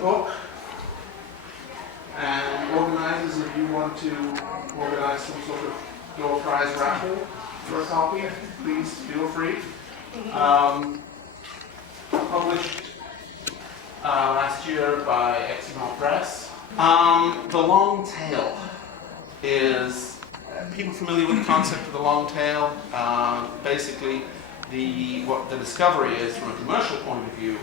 book, and organizers, if you want to organize some sort of door prize raffle for a copy, please feel free. Published last year by XML Press. The long tail is, people familiar with the concept of the long tail? Basically, what the discovery is from a commercial point of view,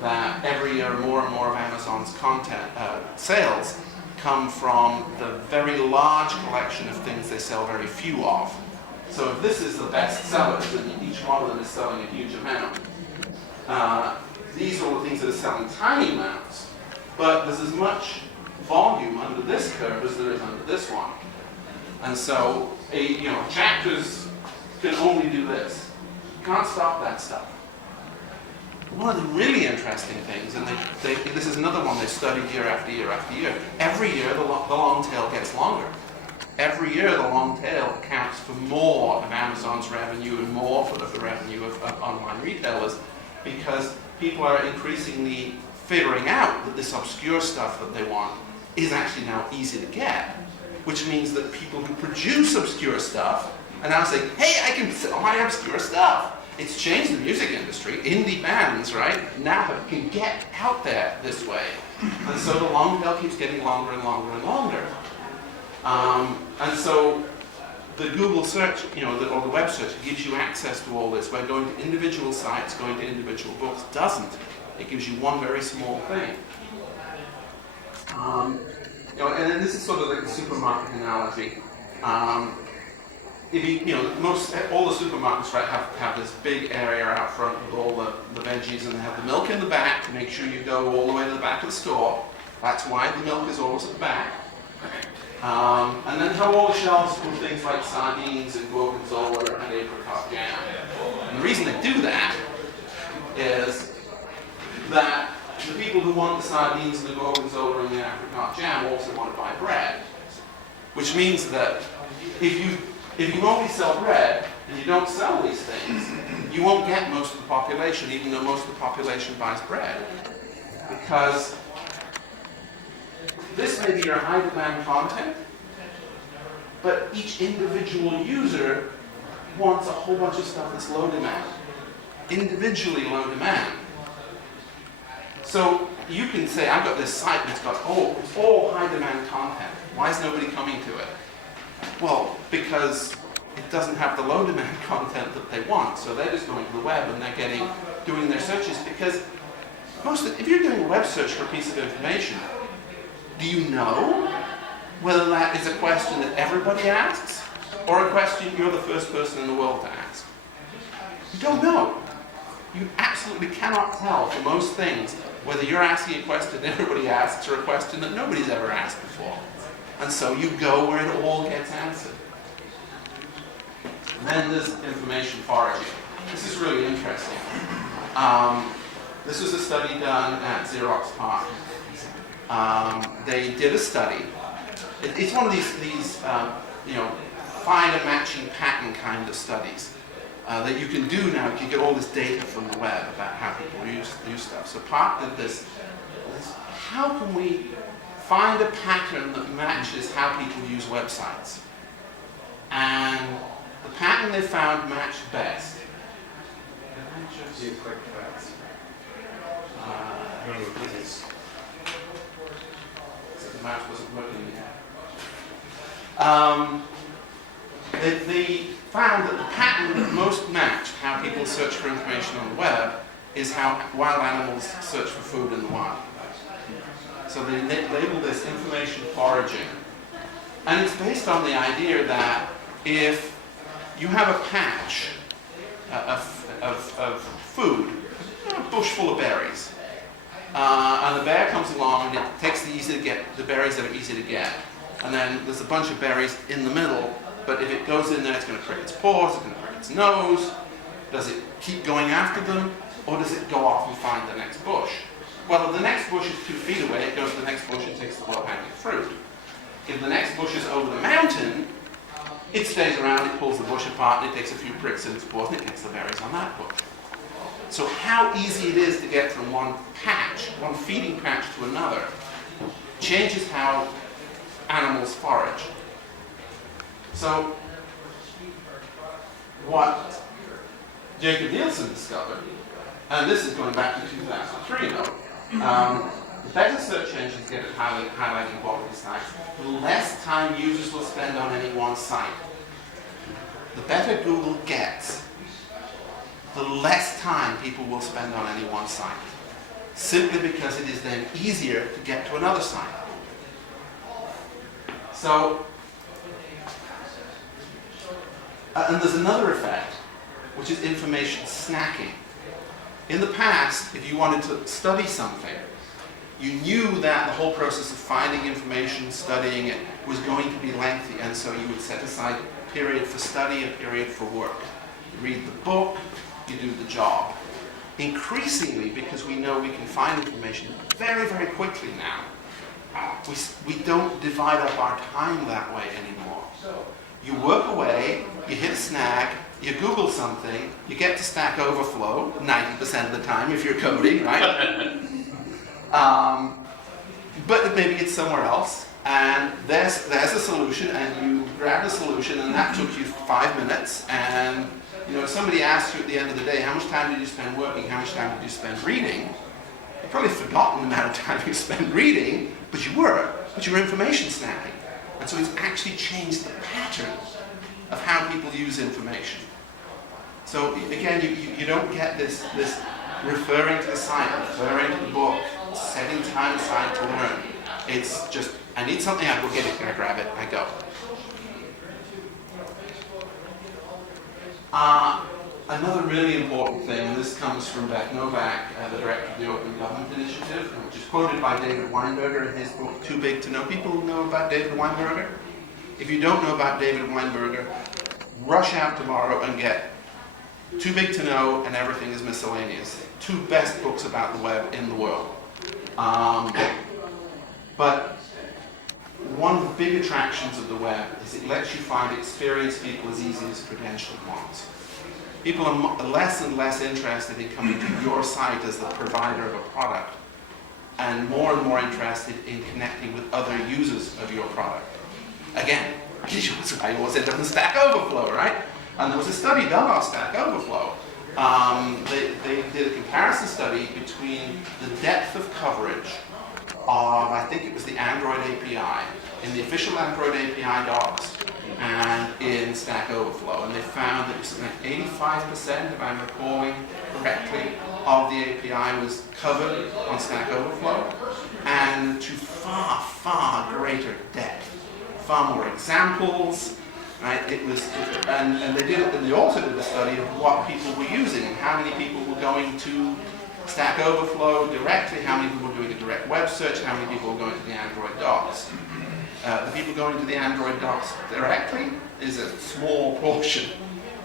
that every year more and more of Amazon's content sales come from the very large collection of things they sell very few of. So if this is the best sellers, and each one of them is selling a huge amount, these are all the things that are selling tiny amounts, but there's as much volume under this curve as there is under this one. And so, chapters can only do this. You can't stop that stuff. One of the really interesting things, and this is another one they studied year after year after year, every year the long tail gets longer. Every year the long tail accounts for more of Amazon's revenue and more for the revenue of online retailers, because people are increasingly figuring out that this obscure stuff that they want is actually now easy to get, which means that people who produce obscure stuff are now saying, hey, I can sell my obscure stuff. It's changed the music industry. Indie bands, right, now can get out there this way. And so the long tail keeps getting longer and longer and longer. And so the Google search, or the web search gives you access to all this, where going to individual sites, going to individual books doesn't. It gives you one very small thing. And then this is sort of like the supermarket analogy. All the supermarkets, right, have this big area out front with all the veggies, and they have the milk in the back to make sure you go all the way to the back of the store. That's why the milk is always at the back. And then have all the shelves full of things like sardines and gorgonzola and apricot jam. And the reason they do that is that the people who want the sardines and the gorgonzola and the apricot jam also want to buy bread. Which means that if you only sell bread and you don't sell these things, you won't get most of the population, even though most of the population buys bread. Because this may be your high demand content, but each individual user wants a whole bunch of stuff that's low demand. Individually low demand. So you can say, I've got this site that's got, it's all high demand content. Why is nobody coming to it? Well, because it doesn't have the low demand content that they want. So they're just going to the web and they're doing their searches, because if you're doing a web search for a piece of information, do you know whether that is a question that everybody asks or a question you're the first person in the world to ask? You don't know. You absolutely cannot tell for most things whether you're asking a question that everybody asks or a question that nobody's ever asked before. And so you go where it all gets answered. And then there's information foraging. This is really interesting. This was a study done at Xerox PARC. They did a study. It's one of these find a matching pattern kind of studies that you can do now. You can get all this data from the web about how people use stuff. So PARC did this. How can we find a pattern that matches how people use websites? And the pattern they found matched best. You click that. The mouse wasn't working yet. They found that the pattern that most matched how people search for information on the web is how wild animals search for food in the wild. So they label this information foraging. And it's based on the idea that if you have a patch of food, a bush full of berries, and the bear comes along and it takes the berries that are easy to get. And then there's a bunch of berries in the middle, but if it goes in there, it's going to prick its paws, it's going to prick its nose. Does it keep going after them, or does it go off and find the next bush? Well, if the next bush is 2 feet away, it goes to the next bush and takes the low-hanging fruit. If the next bush is over the mountain, it stays around, it pulls the bush apart, and it takes a few pricks in its paws, and it gets the berries on that bush. So how easy it is to get from one patch, one feeding patch to another, changes how animals forage. So what Jacob Nielsen discovered, and this is going back to 2003 though, the better search engines get at highlighting quality sites, the less time users will spend on any one site. The better Google gets, the less time people will spend on any one site, simply because it is then easier to get to another site. So, and there's another effect, which is information snacking. In the past, if you wanted to study something, you knew that the whole process of finding information, studying it, was going to be lengthy, and so you would set aside a period for study, a period for work. You read the book, you do the job. Increasingly, because we know we can find information very, very quickly now, we don't divide up our time that way anymore. You work away, you hit a snag, you Google something, you get to Stack Overflow 90% of the time if you're coding, right? But maybe it's somewhere else, and there's a solution, and you grab the solution, and that took you 5 minutes, and if somebody asked you at the end of the day, how much time did you spend working, how much time did you spend reading, you've probably forgotten the amount of time you spent reading, but you were information snacking. And so it's actually changed the pattern of how people use information. So again, you don't get this referring to the site, referring to the book, setting time aside to learn. It's just, I need something, I go get it, I grab it, I go. Another really important thing, and this comes from Beck Novak, the director of the Open Government Initiative, which is quoted by David Weinberger in his book, Too Big to Know. People know about David Weinberger? If you don't know about David Weinberger, rush out tomorrow and get Too Big to Know and Everything is Miscellaneous. Two best books about the web in the world. But one of the big attractions of the web is it lets you find experienced people as easy as credentialed ones. People are less and less interested in coming to your site as the provider of a product, and more interested in connecting with other users of your product. Again, I always end up in Stack Overflow, right? And there was a study done on Stack Overflow. They did a comparison study between the depth of coverage of, I think it was the Android API, in the official Android API docs, and in Stack Overflow. And they found that it was something like 85%, if I'm recalling correctly, of the API was covered on Stack Overflow, and to far, far greater depth. Far more examples, right? And they also did a study of what people were using and how many people were going to Stack Overflow directly, how many people were doing a direct web search, how many people were going to the Android docs. The people going to the Android docs directly is a small portion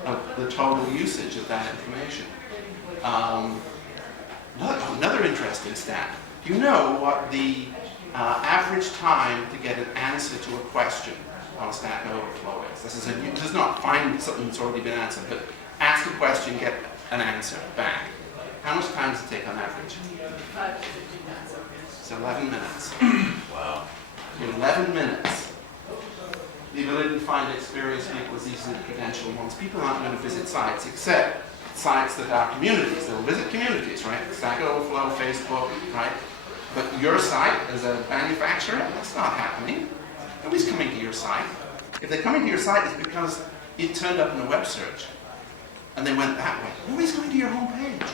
of the total usage of that information. Another interesting stat. Do you know what the average time to get an answer to a question on Stack Overflow is? This does not find something that's already been answered, but ask a question, get an answer back. How much time does it take on average? 5 to 15 minutes. It's 11 minutes. Wow. 11 minutes. The ability to find experienced people is easily credentialed ones. People aren't going to visit sites except sites that are communities. They'll visit communities, right? Stack Overflow, Facebook, right? But your site as a manufacturer, that's not happening. Nobody's coming to your site. If they're coming to your site, it's because it turned up in a web search and they went that way. Nobody's going to your homepage.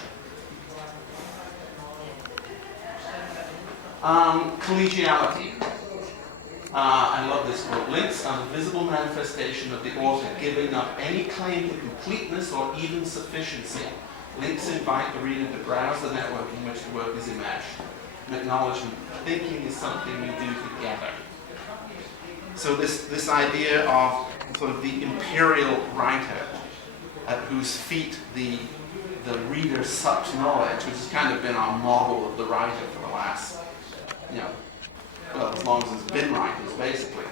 Collegiality. I love this quote. Links are the visible manifestation of the author giving up any claim to completeness or even sufficiency. Links invite the reader to browse the network in which the work is enmeshed. An acknowledgement. Thinking is something we do together. So this idea of sort of the imperial writer at whose feet the reader sucks knowledge, which has kind of been our model of the writer for the last, well, as long as it's been writers, basically,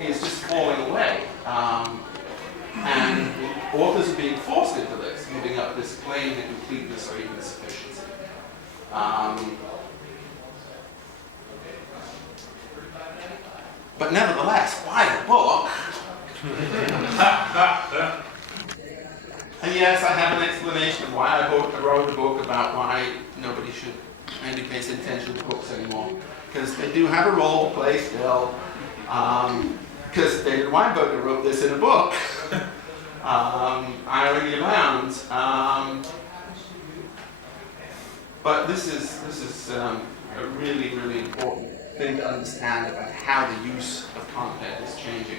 is just falling away. And authors are being forced into this, giving up without displaying the completeness or even sufficiency. But nevertheless, why the book? And yes, I have an explanation of why I wrote a book about why nobody should maybe pay attention to books anymore. Because they do have a role to play still. Because David Weinberger wrote this in a book. Irony abounds. But this is a really, really important thing to understand about how the use of content is changing.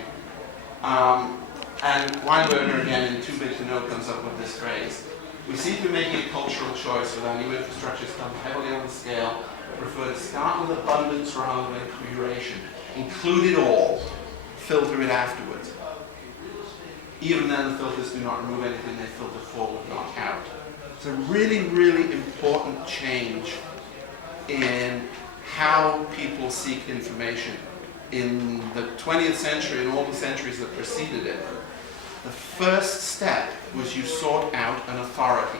And Weinberger, again, in Too Big to Know, comes up with this phrase. We seem to be making a cultural choice with our new infrastructures come heavily on the scale, but prefer to start with abundance rather than curation. Include it all, filter it afterwards. Even then, the filters do not remove anything, they filter forward, not out. It's a really, really important change in how people seek information. In the 20th century and all the centuries that preceded it, the first step was you sought out an authority.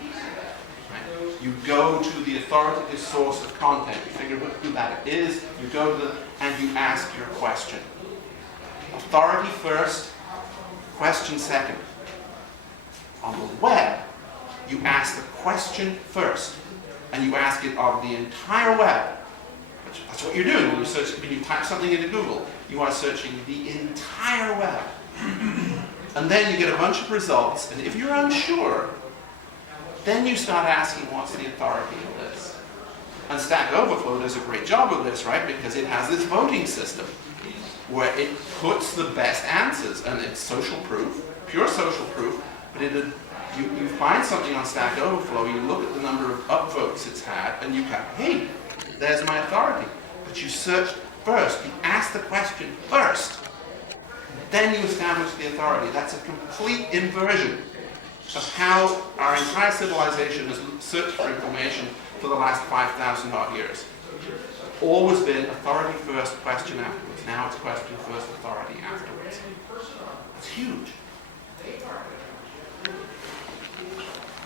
Right? You go to the authoritative source of content, you figure out who that is, you go to and you ask your question. Authority first, question second. On the web, you ask the question first, and you ask it of the entire web. That's what you're doing when you search. When you type something into Google, you are searching the entire web. And then you get a bunch of results, and if you're unsure, then you start asking, what's the authority of this? And Stack Overflow does a great job of this, right? Because it has this voting system where it puts the best answers, and it's social proof, pure social proof, but you find something on Stack Overflow, you look at the number of upvotes it's had, and you go, hey, there's my authority. But you search first, you ask the question first, then you establish the authority. That's a complete inversion of how our entire civilization has searched for information for the last 5,000 odd years. Always been authority first, question afterwards. Now it's question first, authority afterwards. It's huge.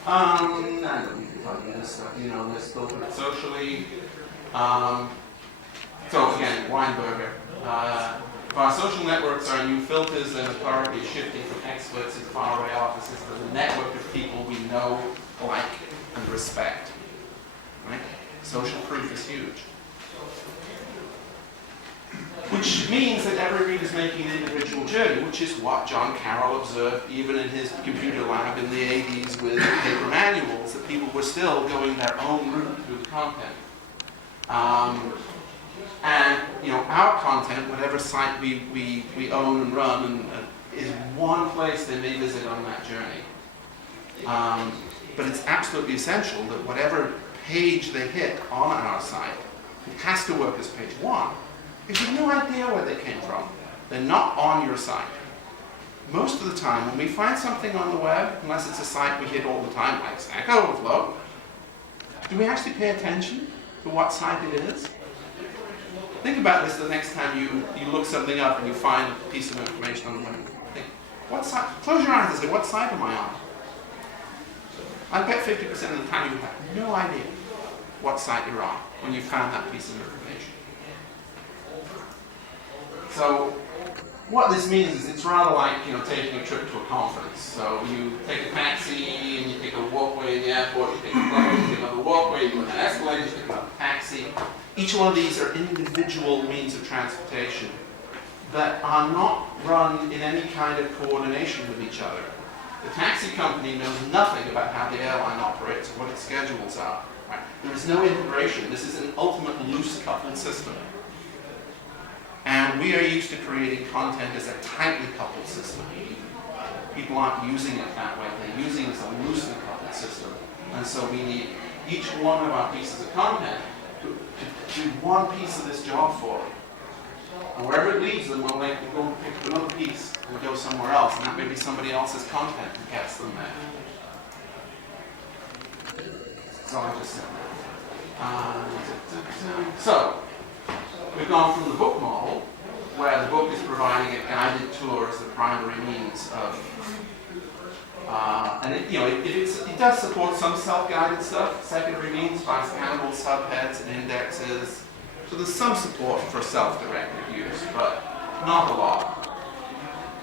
I don't need to tell you this stuff, you know this, filter it socially. So again, Weinberger. Our social networks are new filters and authority shifting from experts in faraway offices to the network of people we know, like, and respect. Right? Social proof is huge. Which means that every reader is making an individual journey, which is what John Carroll observed even in his computer lab in the 80s with paper manuals, that people were still going their own route through the content. And you know, our content, whatever site we own and run, is one place they may visit on that journey. But it's absolutely essential that whatever page they hit on our site, it has to work as page one. Because you have no idea where they came from. They're not on your site. Most of the time, when we find something on the web, unless it's a site we hit all the time, like Stack Overflow, do we actually pay attention to what site it is? Think about this the next time you look something up and you find a piece of information on the web. Think, what site? Close your eyes and say, what site am I on? I bet 50% of the time you have no idea what site you're on when you found that piece of information. So what this means is it's rather like, you know, taking a trip to a conference. So you take a taxi and you take a walkway in the airport, you take a plane, you take another walkway, you go on an escalator, you take another taxi. Each one of these are individual means of transportation that are not run in any kind of coordination with each other. The taxi company knows nothing about how the airline operates or what its schedules are. Right? There is no integration. This is an ultimate loose coupled system. And we are used to creating content as a tightly coupled system. People aren't using it that way. They're using it as a loosely coupled system. And so we need each one of our pieces of content to do one piece of this job for them. And wherever it leaves them, we'll go and pick up another piece and go somewhere else. And that may be somebody else's content that gets them there. So I just said that. So, we've gone from the book model, where the book is providing a guided tour as the primary means of And it does support some self-guided stuff, secondary means, by scannable subheads and indexes. So there's some support for self-directed use, but not a lot.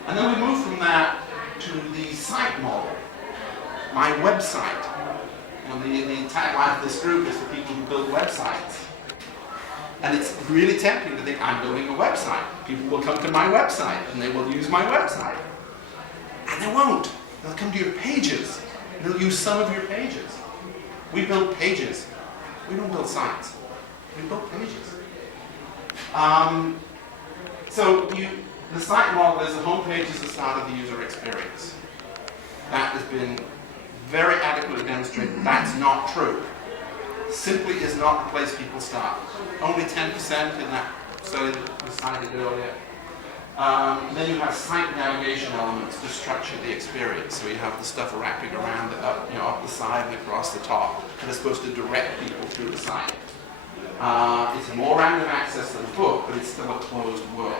And then we move from that to the site model, my website. The tagline of this group is for people who build websites. And it's really tempting to think, I'm building a website. People will come to my website and they will use my website. And they won't. They'll come to your pages. They'll use some of your pages. We build pages. We don't build sites. We build pages. The site model is the home page is the start of the user experience. That has been very adequately demonstrated. That's not true. Simply is not the place people start. Only 10% in that study that was cited earlier. Then you have site navigation elements to structure the experience. So you have the stuff wrapping around up the side and across the top, and it's supposed to direct people through the site. It's more random access than a book, but it's still a closed world.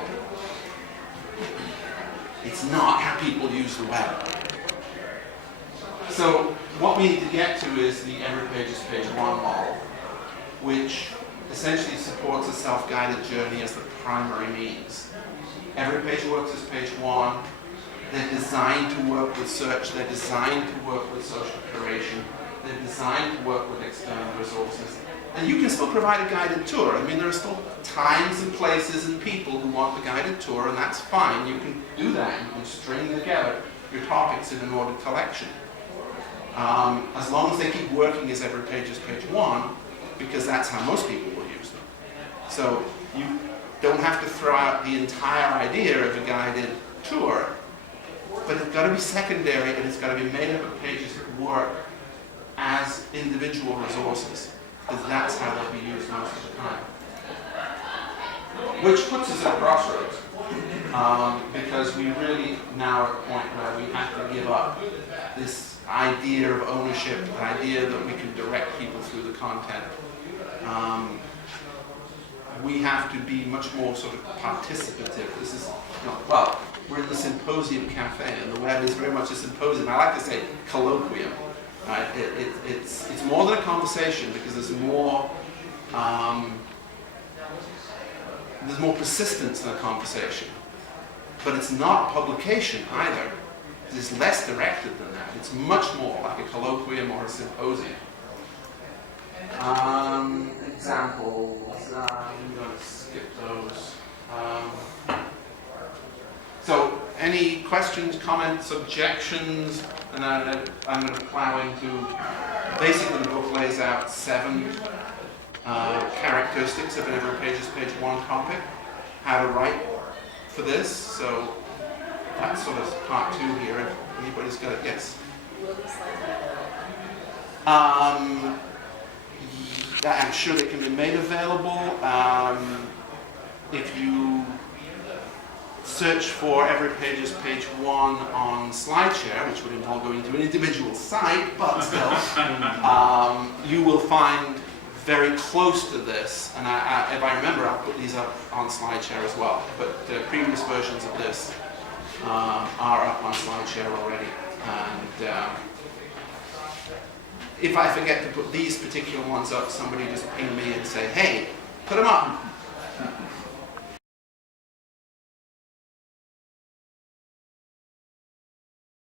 It's not how people use the web. So what we need to get to is the every page is page one model, which essentially supports a self-guided journey as the primary means. Every page works as page one. They're designed to work with search. They're designed to work with social curation. They're designed to work with external resources. And you can still provide a guided tour. I mean, there are still times and places and people who want the guided tour, and that's fine. You can do that. You can string together your topics in an ordered collection. As long as they keep working as every page is page one, because that's how most people will use them. So you don't have to throw out the entire idea of a guided tour, but it's got to be secondary and it's got to be made up of pages that work as individual resources, because that's how they'll be used most of the time. Which puts us at a crossroads, because we really now are at a point where we have to give up this idea of ownership, the idea that we can direct people through the content. We have to be much more sort of participative. This is, we're in the Symposium cafe, and the web is very much a symposium. I like to say colloquium. Right? It's more than a conversation, because there's more persistence in a conversation. But it's not publication either. It's less directed than that. It's much more like a colloquium or a symposium. Examples. I'm going to skip those. So, any questions, comments, objections? And I'm going to plow into. Basically, the book lays out 7 characteristics of an every page is page one topic. How to write for this. So. That's sort of part 2 here. If anybody's got it, yes. I'm sure they can be made available. If you search for every page is page one on SlideShare, which would involve going to an individual site, but still, you will find very close to this. And if I remember, I'll put these up on SlideShare as well. But previous versions of this are up on SlideShare already, and if I forget to put these particular ones up, somebody just ping me and say, hey, put them up.